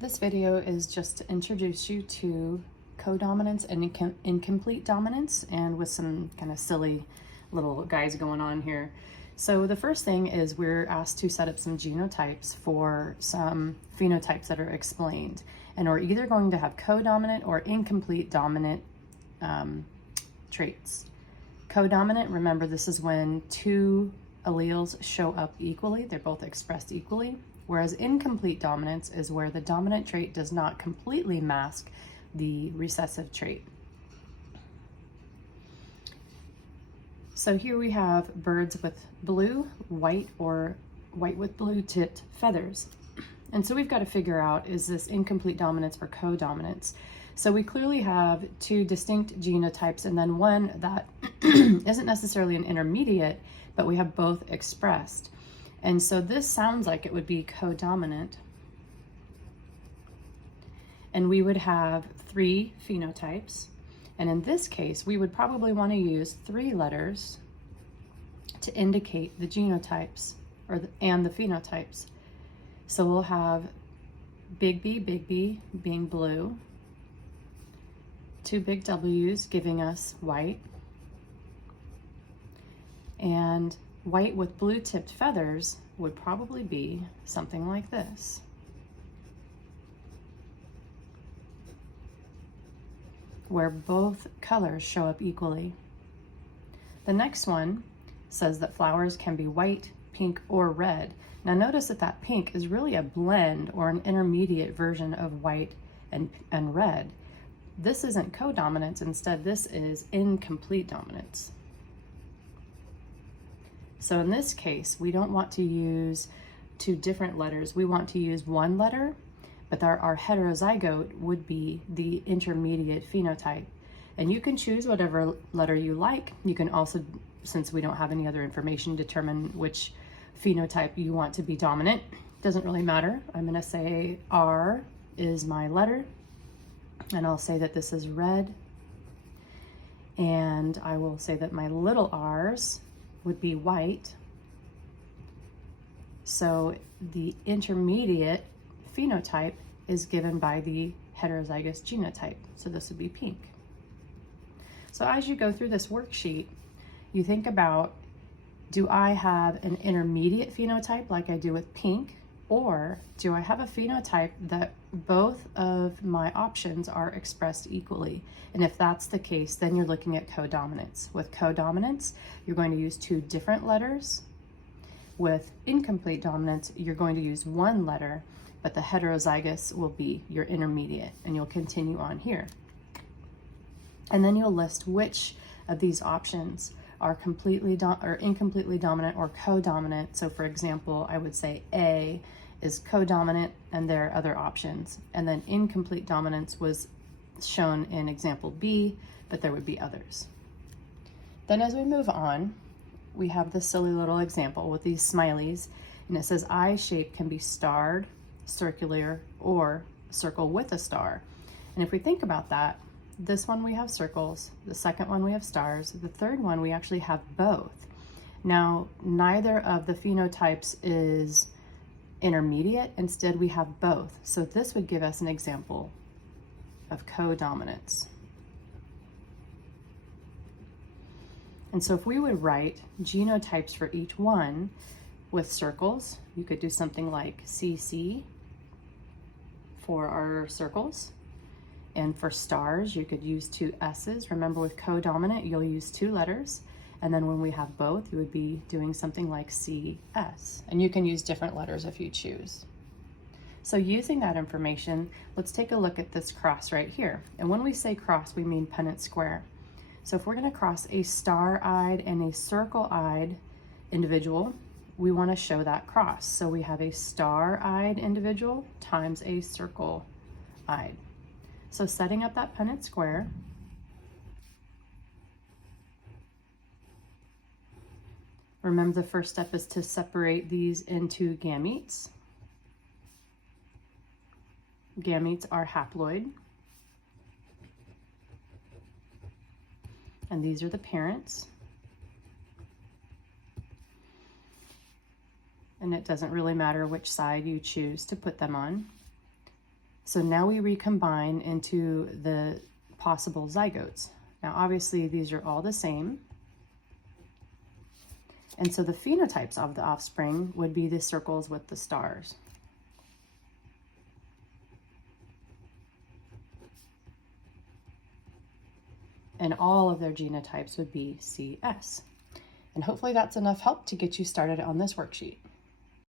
This video is just to introduce you to codominance and incomplete dominance, and with some kind of silly little guys going on here. So the first thing is we're asked to set up some genotypes for some phenotypes that are explained. And we're either going to have codominant or incomplete dominant traits. Codominant, remember, this is when two alleles show up equally, they're both expressed equally. Whereas incomplete dominance is where the dominant trait does not completely mask the recessive trait. So here we have birds with blue, white, or white with blue tipped feathers. And so we've got to figure out, is this incomplete dominance or codominance? So we clearly have two distinct genotypes and then one that isn't necessarily an intermediate, but we have both expressed. And so this sounds like it would be codominant. And we would have three phenotypes. And in this case, we would probably want to use three letters to indicate the genotypes and the phenotypes. So we'll have big B being blue, two big W's giving us white, and white with blue tipped feathers would probably be something like this. Where both colors show up equally. The next one says that flowers can be white, pink, or red. Now notice that that pink is really a blend or an intermediate version of white and red. This isn't codominance, instead this is incomplete dominance. So in this case, we don't want to use two different letters. We want to use one letter, but our heterozygote would be the intermediate phenotype. And you can choose whatever letter you like. You can also, since we don't have any other information, determine which phenotype you want to be dominant. Doesn't really matter. I'm gonna say R is my letter, and I'll say that this is red. And I will say that my little r's would be white. So the intermediate phenotype is given by the heterozygous genotype. So this would be pink. So as you go through this worksheet, you think about, do I have an intermediate phenotype like I do with pink, or do I have a phenotype that both of my options are expressed equally? And if that's the case, then you're looking at codominance. With codominance, you're going to use two different letters. With incomplete dominance, you're going to use one letter, but the heterozygous will be your intermediate, and you'll continue on here. And then you'll list which of these options are completely or incompletely dominant or codominant. So for example, I would say A is codominant and there are other options. And then incomplete dominance was shown in example B, but there would be others. Then as we move on, we have this silly little example with these smileys, and it says eye shape can be starred, circular, or circle with a star. And if we think about that, this one we have circles, the second one we have stars, the third one we actually have both. Now, neither of the phenotypes is intermediate, instead we have both. So this would give us an example of codominance. And so if we would write genotypes for each one with circles, you could do something like CC for our circles. And for stars, you could use two S's. Remember, with codominant, you'll use two letters. And then when we have both, you would be doing something like CS. And you can use different letters if you choose. So using that information, let's take a look at this cross right here. And when we say cross, we mean Punnett square. So if we're gonna cross a star-eyed and a circle-eyed individual, we wanna show that cross. So we have a star-eyed individual times a circle-eyed. So setting up that Punnett square, remember the first step is to separate these into gametes. Gametes are haploid. And these are the parents. And it doesn't really matter which side you choose to put them on. So now we recombine into the possible zygotes. Now obviously these are all the same. And so the phenotypes of the offspring would be the circles with the stars. And all of their genotypes would be CS. And hopefully that's enough help to get you started on this worksheet.